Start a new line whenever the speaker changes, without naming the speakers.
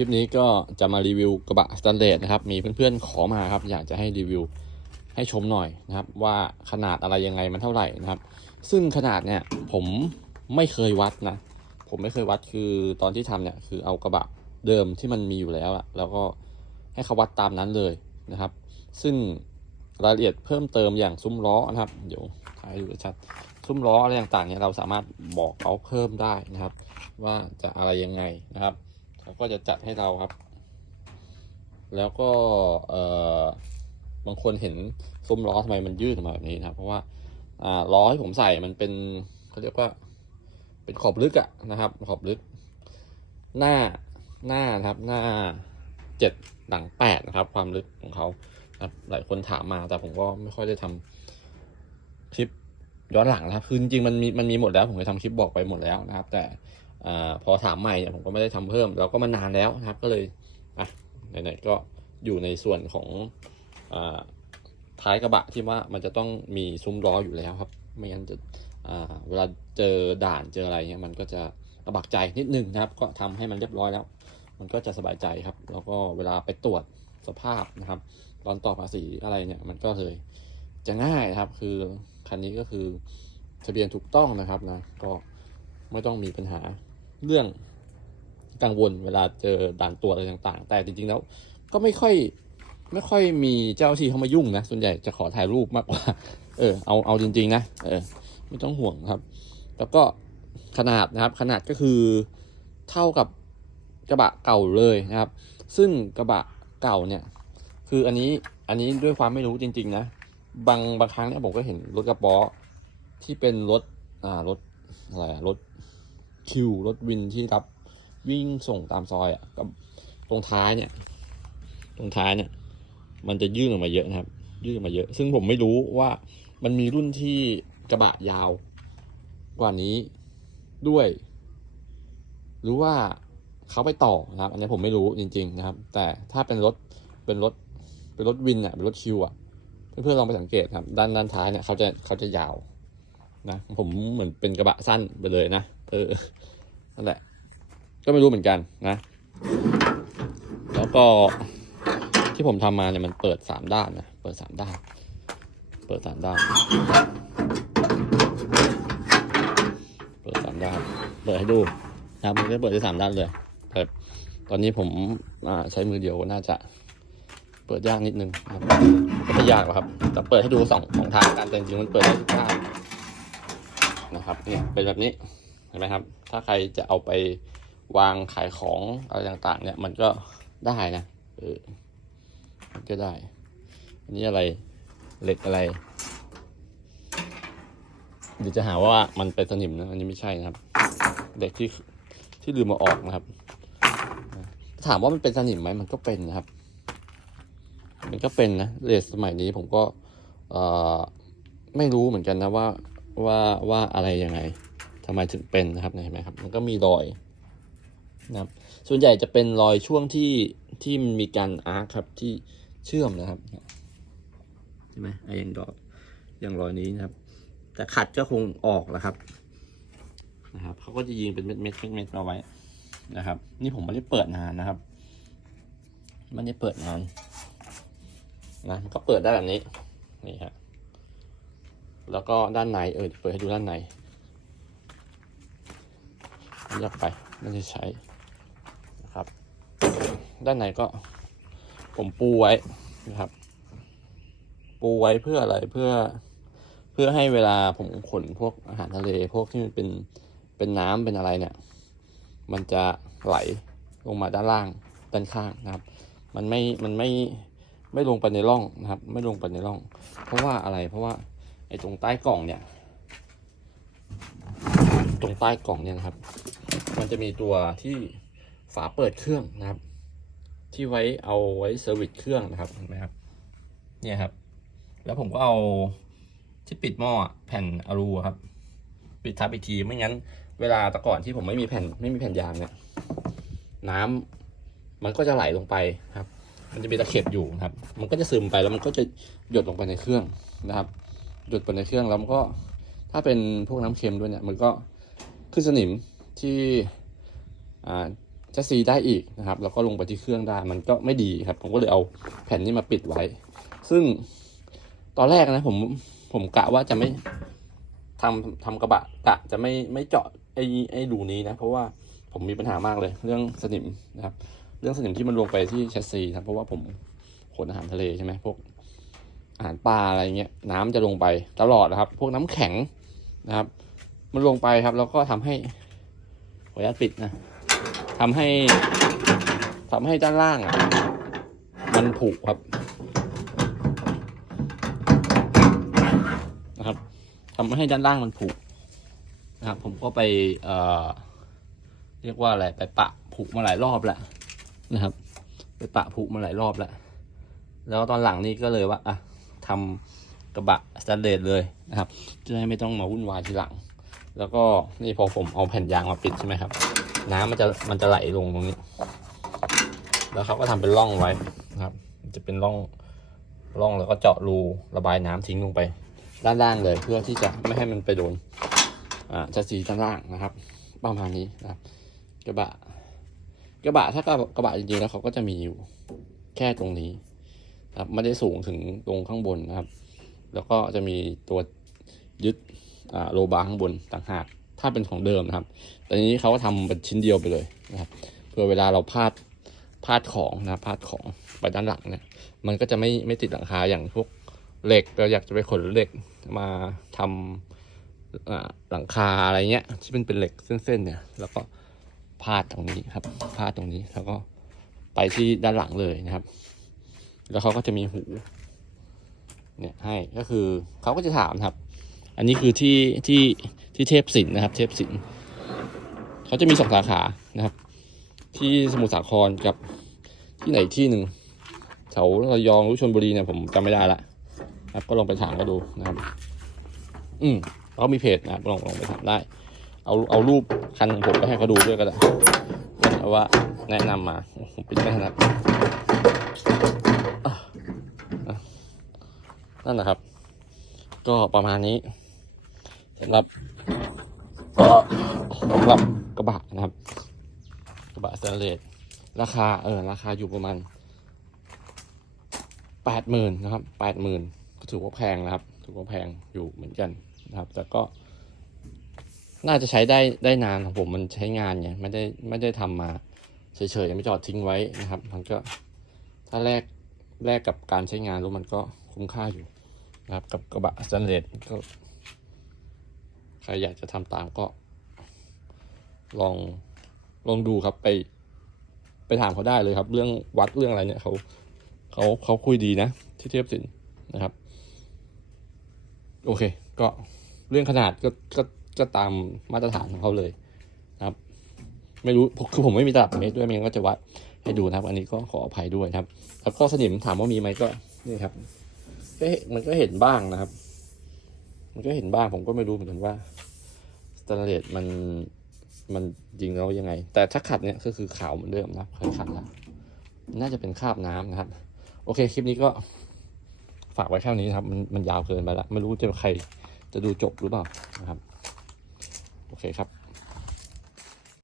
ลิปนี้ก็จะมารีวิวกระบะสแตนเลสนะครับ มีเพื่อนๆขอมาครับ อยากจะให้รีวิวให้ชมหน่อยนะครับ ว่าขนาดอะไรยังไงมันเท่าไหร่นะครับ ซึ่งขนาดเนี่ยผมไม่เคยวัดนะ ผมไม่เคยวัดคือตอนที่ทำเนี่ยคือเอากระบะเดิมที่มันมีอยู่แล้วอะแล้วก็ให้เขาวัดตามนั้นเลยนะครับ ซึ่งรายละเอียดเพิ่มเติมอย่างซุ้มล้อนะครับ เดี๋ยวถ่ายให้ดูชัดซุ้มล้ออะไรต่างๆเนี่ยเราสามารถบอกเขาเพิ่มได้นะครับ ว่าจะอะไรยังไงนะครับ เขาก็จะจัดให้เราครับ แล้วก็เอ่อบางคนเห็นซุ้มล้อทำไมมันยืดออกมาแบบนี้นะเพราะว่าอ่าล้อที่ผมใส่มันเป็นเขาเรียกว่า เป็นขอบลึกอะนะครับ ขอบลึก หน้าหน้านะครับ หน้าเจ็ดหลังแปดนะครับ ความลึกของเขาหลายคนถามมาแต่ผมก็ไม่ค่อยได้ทำคลิปย้อนหลังนะครับ คือจริงๆมันมีมันมีหมดแล้ว ผมเคยทำคลิปบอกไปหมดแล้วนะครับ แต่ อพอถามใหม่เนี่ยผมก็ไม่ได้ทำเพิ่มแล้วก็มานานแล้วนะครับ ก็เลยอะไหนๆก็อยู่ในส่วนของอท้ายกระบะที่ว่ามันจะต้องมีซุ้มล้ออยู่แล้วครับ ไม่งั้นจะเวลาเจอด่านเจออะไรเนี่ยมันก็จะลำบากใจนิดนึงนะครับ ก็ทำให้มันเรียบร้อยแล้ว มันก็จะสบายใจครับ แล้วก็เวลาไปตรวจสภาพนะครับ ตอนต่อภาษีอะไรเนี่ยมันก็เลยจะง่ายนะครับ คือคันนี้ก็คือทะเบียนถูกต้องนะครับนะก็ไม่ต้องมีปัญหา เรื่องกังวลเวลาเจอด่านตรวจอะไรต่าง ๆ แต่จริงๆแล้วก็ไม่ค่อยไม่ค่อยมีเจ้าที่เข้ามายุ่งนะ ส่วนใหญ่จะขอถ่ายรูปมากกว่า เออ เอา เอาจริง ๆ นะ เออ ไม่ต้องห่วงครับ แล้วก็ขนาดนะครับ ขนาดก็คือเท่ากับกระบะเก่าเลยนะครับ ซึ่งกระบะเก่าเนี่ย คืออันนี้ อันนี้ด้วยความไม่รู้จริง ๆ นะ บางบางครั้งเนี่ยผมก็เห็นรถกระป๋อที่เป็นรถ อ่า รถอะไรรถ คิวรถวินที่รับวิ่งส่งตามซอยอะ่ะกับตรงท้ายเนี่ย ตรงท้ายเนี่ย มันจะยื่นออกมาเยอะนะครับ ยื่นออกมาเยอะ ซึ่งผมไม่รู้ว่ามันมีรุ่นที่กระบะยาวกว่านี้ด้วย หรือว่าเขาไปต่อนะครับ อันนี้ผมไม่รู้จริง ๆ นะครับ แต่ถ้าเป็นรถเป็นรถเป็นรถวินอะเป็นรถคิวอะเพื่อนๆลองไปสังเกตครับ ด้านด้านท้ายเนี่ยเขาจะเขาจะยาว นะผมเหมือนเป็นกระบะสั้นไปเลยนะเออนั่นแหละ ก็ไม่รู้เหมือนกันนะ แล้วก็ที่ผมทำมาเนี่ยมันเปิดสามด้านนะเปิดสามด้าน เปิดสามด้าน เปิดสามด้าน เปิดให้ดูนะครับมันก็เปิดได้สามด้านเลยแต่ตอนนี้ผมใช้มือเดียวน่าจะเปิดยากนิดนึงนะครับก็ไม่ยากหรอกครับแต่เปิดให้ดูสองสองทางกันแต่จริงๆมันเปิดได้ทุกด้าน นะครับเนี่ยเป็นแบบนี้เห็นไหมครับ ถ้าใครจะเอาไปวางขายของอะไรต่างๆ เนี่ยมันก็ได้นะเออมันก็ได้ อันนี้อะไรเหล็กอะไรเดี๋ยวจะหาว่ามันเป็นสนิมนะอันนี้ไม่ใช่นะครับเหล็กที่ที่ลืมมาออกนะครับ ถามว่ามันเป็นสนิมไหมมันก็เป็นนะครับ มันก็เป็นนะเลสสมัยนี้ผมก็เออไม่รู้เหมือนกันนะว่า ว่าว่าอะไรยังไงทำไมถึงเป็นนะครับเห็นไหมครับ มันก็มีรอยนะครับ ส่วนใหญ่จะเป็นรอยช่วงที่ที่มันมีการอาร์คครับที่เชื่อมนะครับใช่ไหมไอ้อยังดอกอย่างรอยนี้นะครับ แต่ขัดก็คงออกแล้วครับนะครับเขาก็จะยิงเป็นเม็ดเม็ดเม็ดเม็ดเอาไว้นะครับ นี่ผมไม่ได้เปิดนานนะครับไม่ได้เปิดนานนะมันก็เปิดได้แบบนี้นี่ครับ แล้วก็ด้านในเออเปิดให้ดูด้านในยกไปไม่ได้ใช้นะครับ ด้านในก็ผมปูไว้นะครับ ปูไว้เพื่ออะไรเพื่อเพื่อให้เวลาผมขนพวกอาหารทะเลพวกที่มันเป็นเป็นน้ำเป็นอะไรเนี่ย มันจะไหลลงมาด้านล่างด้านข้างนะครับ มันไม่มันไม่ไม่ลงไปในร่องนะครับ ไม่ลงไปในร่อง เพราะว่าอะไรเพราะว่า ไอ้ตรงใต้กล่องเนี่ย ตรงใต้กล่องเนี่ยนะครับ มันจะมีตัวที่ฝาเปิดเครื่องนะครับ ที่ไว้เอาไว้เซอร์วิสเครื่องนะครับเห็นไหมครับ เนี่ยครับ แล้วผมก็เอาที่ปิดหม้อแผ่นอะลูครับ ปิดทับอีกทีไม่งั้น เวลาแต่ก่อนที่ผมไม่มีแผ่นไม่มีแผ่นยางเนี่ยน้ำมันก็จะไหลลงไปครับ มันจะมีตะเข็บอยู่นะครับ มันก็จะซึมไปแล้วมันก็จะหยดลงไปในเครื่องนะครับ หยดไปในเครื่องแล้วมันก็ถ้าเป็นพวกน้ำเค็มด้วยเนี่ยมันก็ขึ้นสนิมที่อ่าจะซีได้อีกนะครับ แล้วก็ลงไปที่เครื่องได้มันก็ไม่ดีครับ ผมก็เลยเอาแผ่นนี้มาปิดไว้ ซึ่งตอนแรกนะผมผมกะว่าจะไม่ทำทำกระบะกะจะไม่ไม่เจาะไอ้ไอ้รูนี้นะ เพราะว่าผมมีปัญหามากเลยเรื่องสนิมนะครับ เรื่องสนิมที่มันลงไปที่แชสซีนะเพราะว่าผมขนอาหารทะเลใช่ไหมพวก อาหารปลาอะไรเงี้ยน้ำจะลงไปตลอดนะครับ พวกน้ำแข็งนะครับ มันลงไปครับ แล้วก็ทำให้ขออนุญาตปิดนะทำให้ทำให้ด้านล่างอะมันผุครับนะครับทำให้ด้านล่างมันผุนะครับ ผมก็ไปเอ่อเรียกว่าอะไรไปปะผุมาหลายรอบแล้วนะครับ ไปปะผุมาหลายรอบแล้วแล้วตอนหลังนี่ก็เลยว่าอะ ทำกระบะสแตนเลสเลยนะครับ จะได้ไม่ต้องมาวุ่นวายทีหลัง แล้วก็นี่พอผมเอาแผ่นยางมาปิดใช่ไหมครับ น้ำมันจะมันจะไหลลงตรงนี้ แล้วเขาก็ทำเป็นร่องไว้นะครับ จะเป็นร่องร่องแล้วก็เจาะรูระบายน้ำทิ้งลงไป ด้านล่างเลยเพื่อที่จะไม่ให้มันไปโดนอ่าจะสีด้านล่างนะครับ ประมาณนี้นะครับกระบะกระบะถ้ากระบะจริงๆแล้วเขาก็จะมีอยู่แค่ตรงนี้ ครับไม่ได้สูงถึงตรงข้างบนนะครับ แล้วก็จะมีตัวยึดโลบาร์ข้างบนต่างหากถ้าเป็นของเดิมนะครับ แต่นี้เขาก็ทำเป็นชิ้นเดียวไปเลยนะครับเพื่อเวลาเราพาดพาดของนะพาดของไปด้านหลังเนี่ย มันก็จะไม่ไม่ติดหลังคาอย่างพวกเหล็กเราอยากจะไปขนเหล็กมาทำหลังคาอะไรเงี้ย ที่เป็นเป็นเหล็กเส้นๆเนี่ย แล้วก็พาดตรงนี้ครับพาดตรงนี้แล้วก็ไปที่ด้านหลังเลยนะครับ แล้วเขาก็จะมีหู เนี่ยให้ก็คือเขาก็จะถามนะครับ อันนี้คือที่ที่ที่เทพศิลป์นะครับ เทพศิลป์เขาจะมีสองสาขานะครับ ที่สมุทรสาครกับที่ไหนที่หนึ่งแถวระยองหรือชลบุรีเนี่ยผมจำไม่ได้ละครับก็ลองไปถามก็ดูนะครับ อืมเขามีเพจนะครับลองลองไปถามได้ เอาเอารูปคันของผมไปให้เขาดูด้วยก็ได้เพราะว่าแนะนำมาผมปิดไม่ถนัดอะอะ นั่นนะครับ ก็ประมาณนี้สำหรับสำหรับกระบะนะครับ กระบะสแตนเลสราคาเออราคาอยู่ประมาณแปดหมื่นนะครับแปดหมื่นก็ถือว่าแพงนะครับ ถือว่าแพงอยู่เหมือนกันนะครับ แต่ก็ น่าจะใช้ได้ได้นานของผมมันใช้งานไงไม่ได้ไม่ได้ทำมาเฉยๆไม่จอดทิ้งไว้นะครับ มันก็ถ้าแลกแลกกับการใช้งานแล้วมันก็ คุ้มค่าอยู่นะครับ กับกระบะสแตนเลสก็ใครอยากจะทำตามก็ ลองลองดูครับไป ไปถามเขาได้เลยครับ เรื่องวัดเรื่องอะไรเนี่ยเขาเขาเขาคุยดีนะ ที่เทียบสินนะครับ โอเค ก็เรื่องขนาดก็ก็ก็ตามมาตรฐานของเขาเลยนะครับ ไม่รู้คือผมไม่มีตลับเมตรด้วยม่งั้นก็จะวัดให้ดูนะครับ อันนี้ก็ขออภัยด้วยนะครับ แล้วก็สนิมถามว่ามีไหมก็นี่ครับ ก็มันก็เห็นบ้างนะครับ มันก็เห็นบ้างผมก็ไม่รู้เหมือนกันว่าสแตนเลสมันมันจริงแล้วยังไง แต่ถ้าขัดเนี่ยก็คือขาวเหมือนเดิมนะเคยขัดแล้ว น่าจะเป็นคราบน้ำนะครับ โอเคคลิปนี้ก็ฝากไว้แค่นี้นะครับ มันมันยาวเกินไปแล้วไม่รู้จะใครจะดูจบหรือเปล่านะครับ โอเคครับ